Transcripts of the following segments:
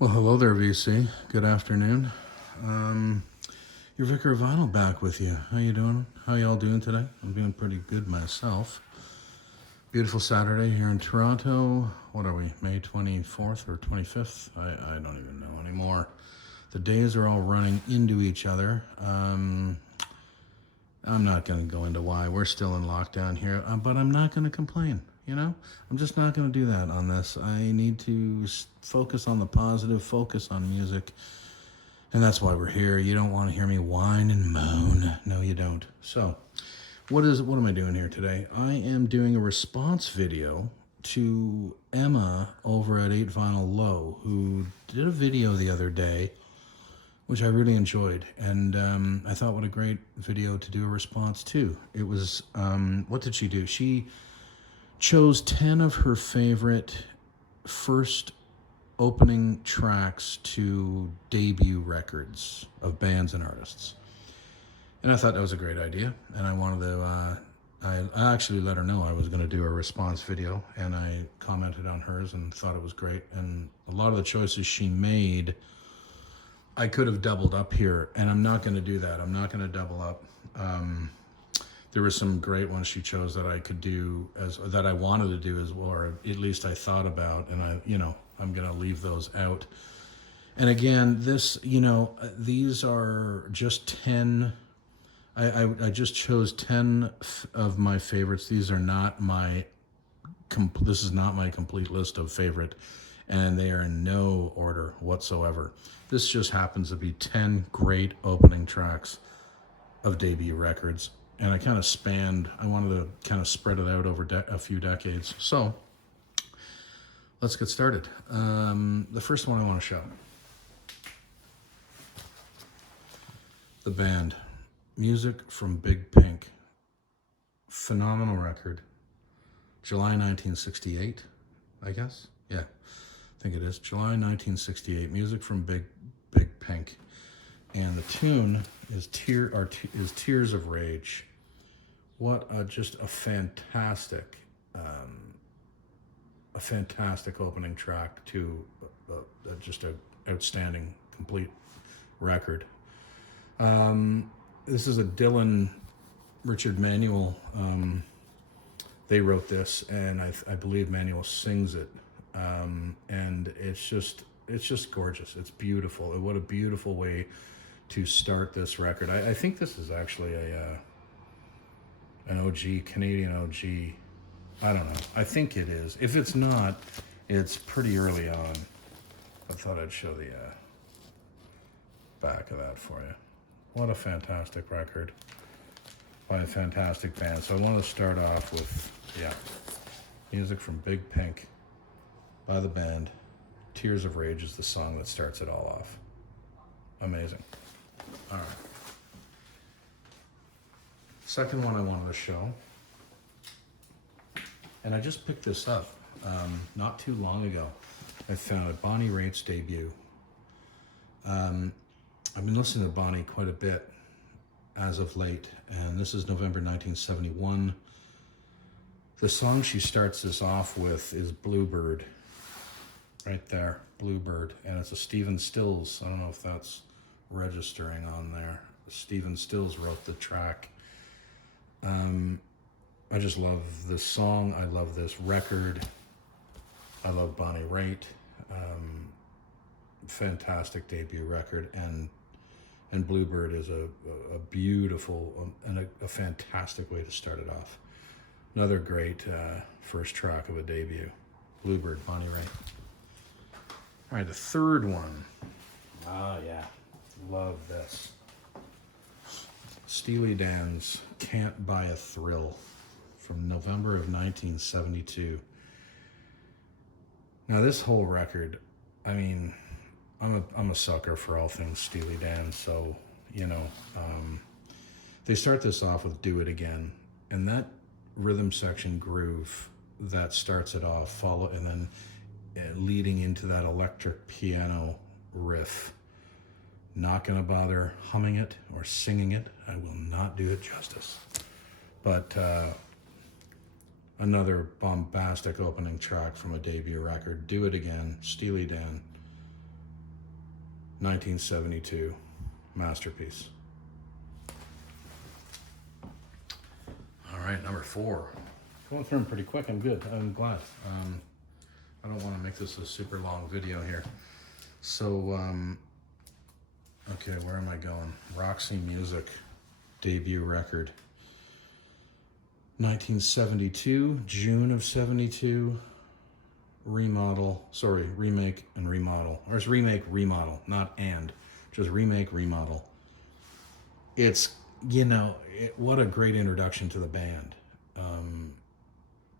Well, hello there, VC. Good afternoon. Um, your Vicar of Vinyl back with you. How you doing? How y'all doing today? I'm doing pretty good myself. Beautiful Saturday here in Toronto. What are we, May 24th or 25th? I don't even know anymore. The days are all running into each other. I'm not going to go into why. We're still in lockdown here, but I'm not going to complain. I'm just not going to do that on this. I need to focus on the positive, focus on music, and that's why we're here. You don't want to hear me whine and moan. No, you don't. So, what am I doing here today? I am doing a response video to Emma over at 8 Vinyl Low, who did a video the other day, which I really enjoyed. And I thought, what a great video to do a response to. It was, what did she do? She chose 10 of her favorite first opening tracks to debut records of bands and artists. And I thought that was a great idea. And I wanted to, I actually let her know I was going to do a response video. And I commented on hers and thought it was great. And a lot of the choices she made, I could have doubled up here. And I'm not going to do that. I'm not going to double up. There were some great ones she chose that I could do that I wanted to do as well, or at least I thought about, and I'm gonna leave those out. And again, these are just 10. I just chose 10 of my favorites. These are not my this is not my complete list of favorite, and they are in no order whatsoever. This just happens to be 10 great opening tracks of debut records. And I wanted to kind of spread it out over a few decades. So let's get started. The first one I want to show. The band. Music from Big Pink. Phenomenal record. July 1968, I guess. Yeah, I think it is. July 1968. Music from Big Pink. And the tune is Tears of Rage. What just a fantastic opening track to just a outstanding complete record. This is a Dylan Richard Manuel. They wrote this, and I believe Manuel sings it, and it's just gorgeous. It's beautiful. What a beautiful way to start this record. I think this is actually an OG, Canadian OG. I don't know. I think it is. If it's not, it's pretty early on. I thought I'd show the back of that for you. What a fantastic record by a fantastic band. So I want to start off with, music from Big Pink by the band. Tears of Rage is the song that starts it all off. Amazing. All right. Second one I wanted to show, and I just picked this up not too long ago. I found it, Bonnie Raitt's debut. I've been listening to Bonnie quite a bit as of late, and this is November 1971. The song she starts this off with is Bluebird, right there, Bluebird, and it's a Stephen Stills. I don't know if that's registering on there. Stephen Stills wrote the track. I just love this song. I love this record. I love Bonnie Raitt. Fantastic debut record, and Bluebird is a beautiful and a fantastic way to start it off. Another great first track of a debut. Bluebird, Bonnie Raitt. All right, the third one. Yeah, love this. Steely Dan's Can't Buy a Thrill from November of 1972. Now this whole record, I mean, I'm a sucker for all things Steely Dan, so they start this off with Do It Again, and that rhythm section groove that starts it off, and then leading into that electric piano riff. Not gonna bother humming it or singing it. I will not do it justice. But another bombastic opening track from a debut record. Do It Again, Steely Dan. 1972 masterpiece. All right, number 4. Going through them pretty quick. I'm good. I'm glad. I don't want to make this a super long video here. So, okay, where am I going? Roxy Music debut record. 1972, June of 72. Remake and remodel. Or it's remake, remodel, not and. Just remake, remodel. It's, what a great introduction to the band.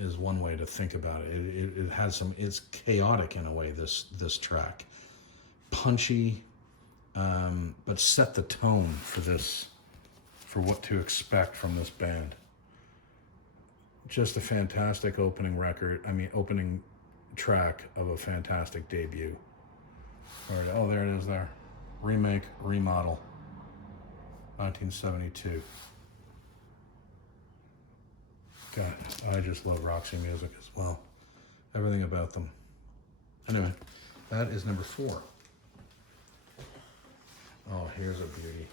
Is one way to think about it. It has some, it's chaotic in a way, this track. Punchy, but set the tone for what to expect from this band. Just a fantastic opening track of a fantastic debut. Oh, there it is there. Remake, remodel. 1972. God, I just love Roxy Music as well. Everything about them. Anyway, that is number 4. Oh, here's a beauty.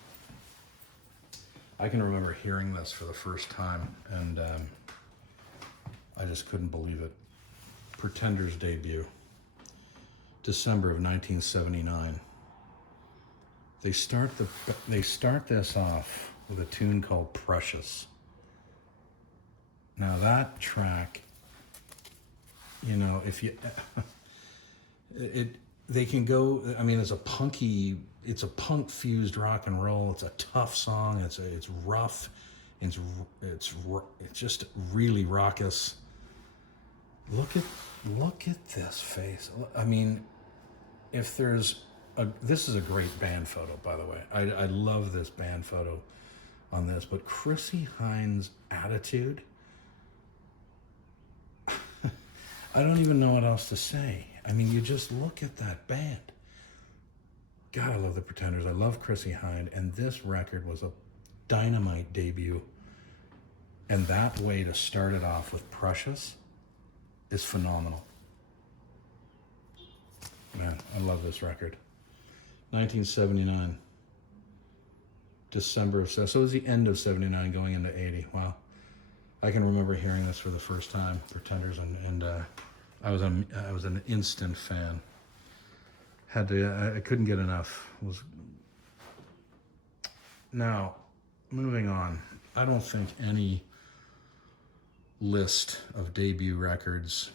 I can remember hearing this for the first time, and I just couldn't believe it. Pretenders' debut, December of 1979. They start this off with a tune called Precious. Now that track, if you, they can go, it's a punk fused rock and roll. It's a tough song. It's rough. It's just really raucous. Look at this face. If there's this is a great band photo, by the way. I love this band photo on this, but Chrissie Hynde's attitude, I don't even know what else to say. You just look at that band. God, I love the Pretenders. I love Chrissie Hynde, and this record was a dynamite debut. And that way to start it off with Precious is phenomenal. Man, I love this record. 1979. December of, so it was the end of 79 going into 80. Wow. I can remember hearing this for the first time, Pretenders, and I was an instant fan. I couldn't get enough. Now, moving on. I don't think any list of debut records.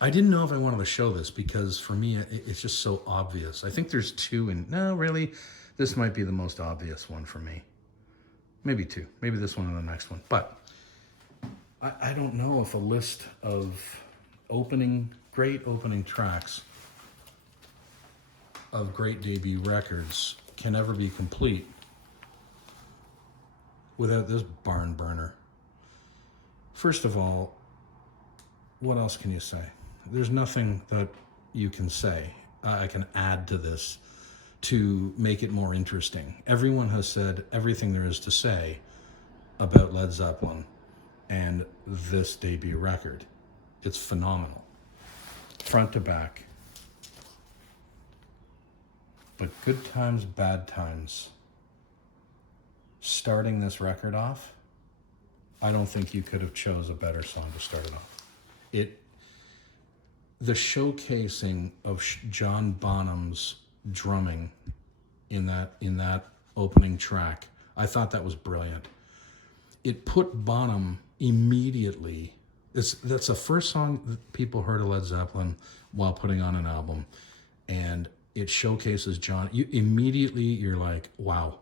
I didn't know if I wanted to show this because for me it's just so obvious. I think there's 2, and no, really, this might be the most obvious one for me. Maybe 2. Maybe this one and the next one. But I don't know if a list of great opening tracks of great debut records can ever be complete without this barn burner. First of all, what else can you say? There's nothing that you can say. I can add to this to make it more interesting. Everyone has said everything there is to say about Led Zeppelin and this debut record. It's phenomenal. Front to back. But Good Times, Bad Times, starting this record off, I don't think you could have chose a better song to start it off. The showcasing of John Bonham's drumming in that opening track, I thought that was brilliant. It put Bonham immediately. That's the first song that people heard of Led Zeppelin while putting on an album, and it showcases John. You're like, wow,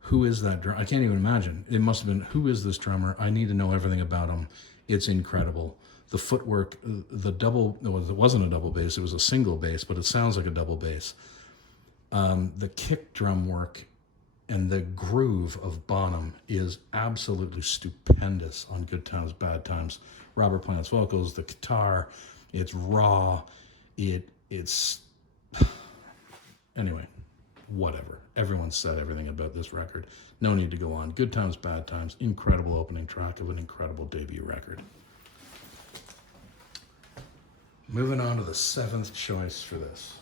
who is that drummer? I can't even imagine. It must have been, who is this drummer? I need to know everything about him. It's incredible. The footwork, it wasn't a double bass, it was a single bass, but it sounds like a double bass. The kick drum work and the groove of Bonham is absolutely stupendous on Good Times, Bad Times. Robert Plant's vocals, the guitar, it's raw. It's anyway, whatever. Everyone said everything about this record. No need to go on. Good Times, Bad Times, incredible opening track of an incredible debut record. Moving on to the 7th choice for this.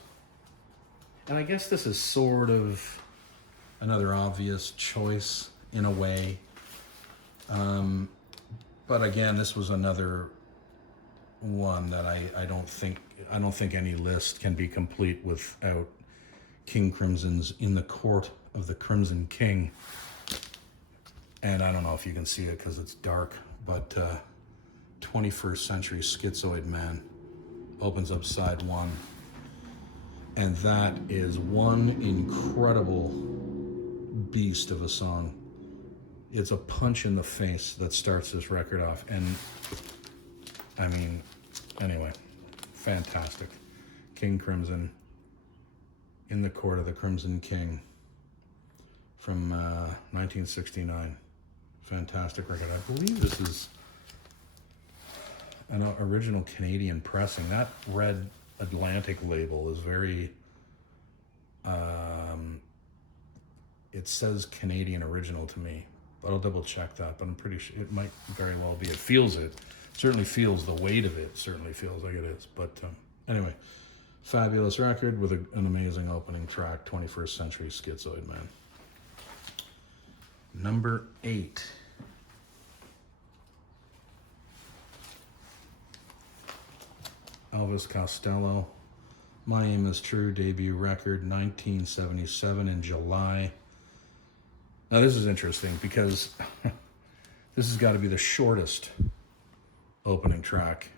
And I guess this is sort of another obvious choice in a way. But again, this was another one that I don't think any list can be complete without King Crimson's "In the Court of the Crimson King." And I don't know if you can see it because it's dark, but 21st Century Schizoid Man opens up side one. And that is one incredible beast of a song. It's a punch in the face that starts this record off. And I mean, anyway, fantastic. King Crimson, "In the Court of the Crimson King" from 1969. Fantastic record. I believe this is an original Canadian pressing. That Red Atlantic label is very, it says Canadian original to me, but I'll double check that, but I'm pretty sure it might very well be. It feels it. Certainly feels the weight of it. Certainly feels like it is. But anyway, fabulous record with an amazing opening track, 21st Century Schizoid Man. Number 8. Elvis Costello, "My Aim Is True" debut record, 1977 in July. Now this is interesting because this has got to be the shortest opening track.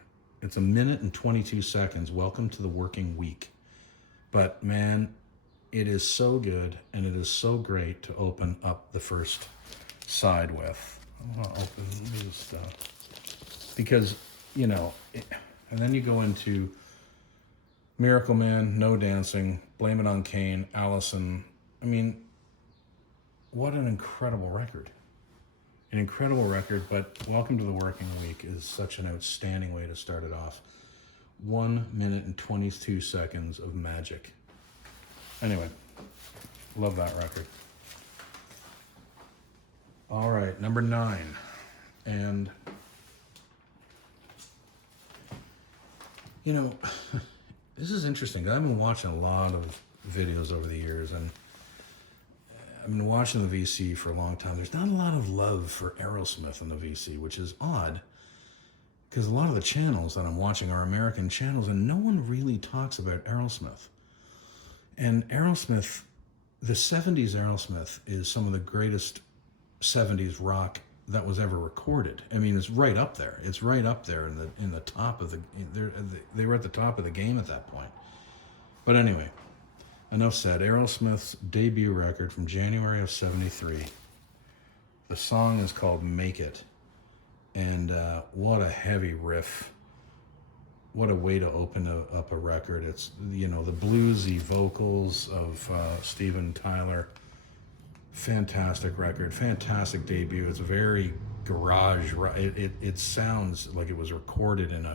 It's 1 minute and 22 seconds. Welcome to the working week. But man, it is so good, and it is so great to open up the first side with. I want to open this because, you know, and then you go into Miracle Man, No Dancing, Blame It on Kane, Allison. I mean, what an incredible record. An incredible record, but Welcome to the Working Week is such an outstanding way to start it off. 1 minute and 22 seconds of magic. Anyway, love that record. All right, number 9. And, you know, this is interesting. I've been watching a lot of videos over the years, and I've been watching the VC for a long time. There's not a lot of love for Aerosmith in the VC, which is odd, because a lot of the channels that I'm watching are American channels, and no one really talks about Aerosmith. And Aerosmith, the 70s Aerosmith is some of the greatest 70s rock that was ever recorded. I mean, it's right up there. It's right up there in the top of the. They were at the top of the game at that point. But anyway, enough said. Aerosmith's debut record from January of '73. The song is called "Make It," and what a heavy riff. What a way to open up a record. It's, you know, the bluesy vocals of Steven Tyler. Fantastic record, fantastic debut. It's very garage. It sounds like it was recorded in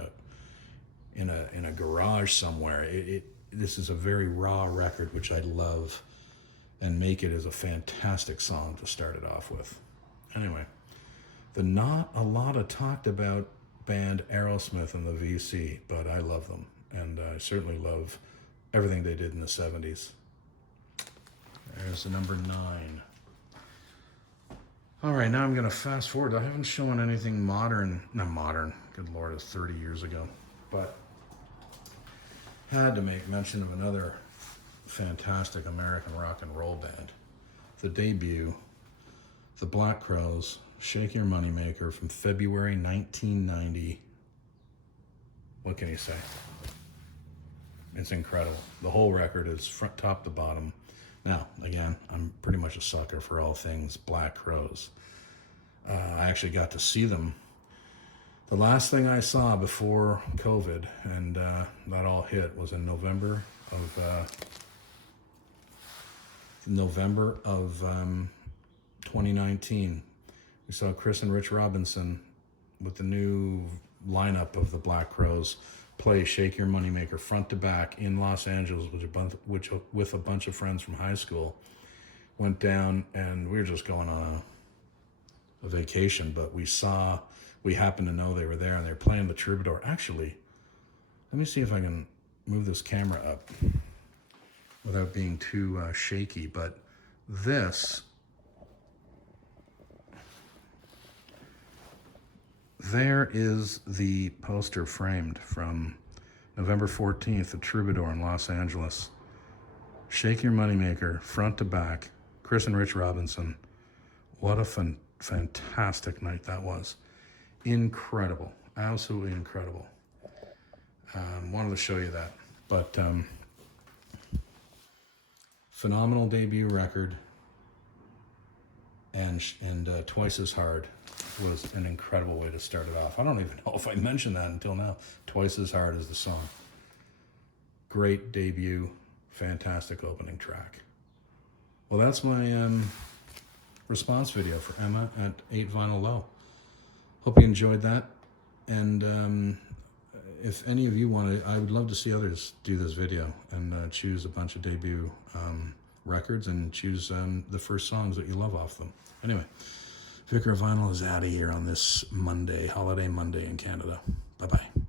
a garage somewhere. This is a very raw record, which I love, and "Make It" is a fantastic song to start it off with. Anyway, the not a lot of talked about band Aerosmith in the VC, but I love them, and I certainly love everything they did in the 70s. There's the number 9. All right, now I'm going to fast forward. I haven't shown anything modern. Not modern. Good Lord, it's 30 years ago. But had to make mention of another fantastic American rock and roll band. The debut, the Black Crowes, "Shake Your Moneymaker" from February 1990. What can you say? It's incredible. The whole record is front, top to bottom. Now, again, I'm pretty much a sucker for all things Black Crowes. I actually got to see them. The last thing I saw before COVID, and that all hit, was in November of 2019. We saw Chris and Rich Robinson with the new lineup of the Black Crowes play "Shake Your Moneymaker" front to back in Los Angeles, with a bunch of friends from high school. Went down, and we were just going on a vacation, but we happened to know they were there, and they were playing the Troubadour. Actually, let me see if I can move this camera up. without being too shaky. But this, there is the poster framed from November 14th at Troubadour in Los Angeles. Shake Your Moneymaker, front to back, Chris and Rich Robinson. What a fantastic night that was. Incredible, absolutely incredible. Wanted to show you that. But phenomenal debut record, and Twice as Hard was an incredible way to start it off. I don't even know if I mentioned that until now. Twice as Hard is the song. Great debut, fantastic opening track. Well, that's my response video for Emma at 8 Vinyl Low. Hope you enjoyed that. And if any of you want to, I would love to see others do this video and choose a bunch of debut records and choose the first songs that you love off them. Anyway, Vicar of Vinyl is out of here on this Monday, holiday Monday in Canada. Bye-bye.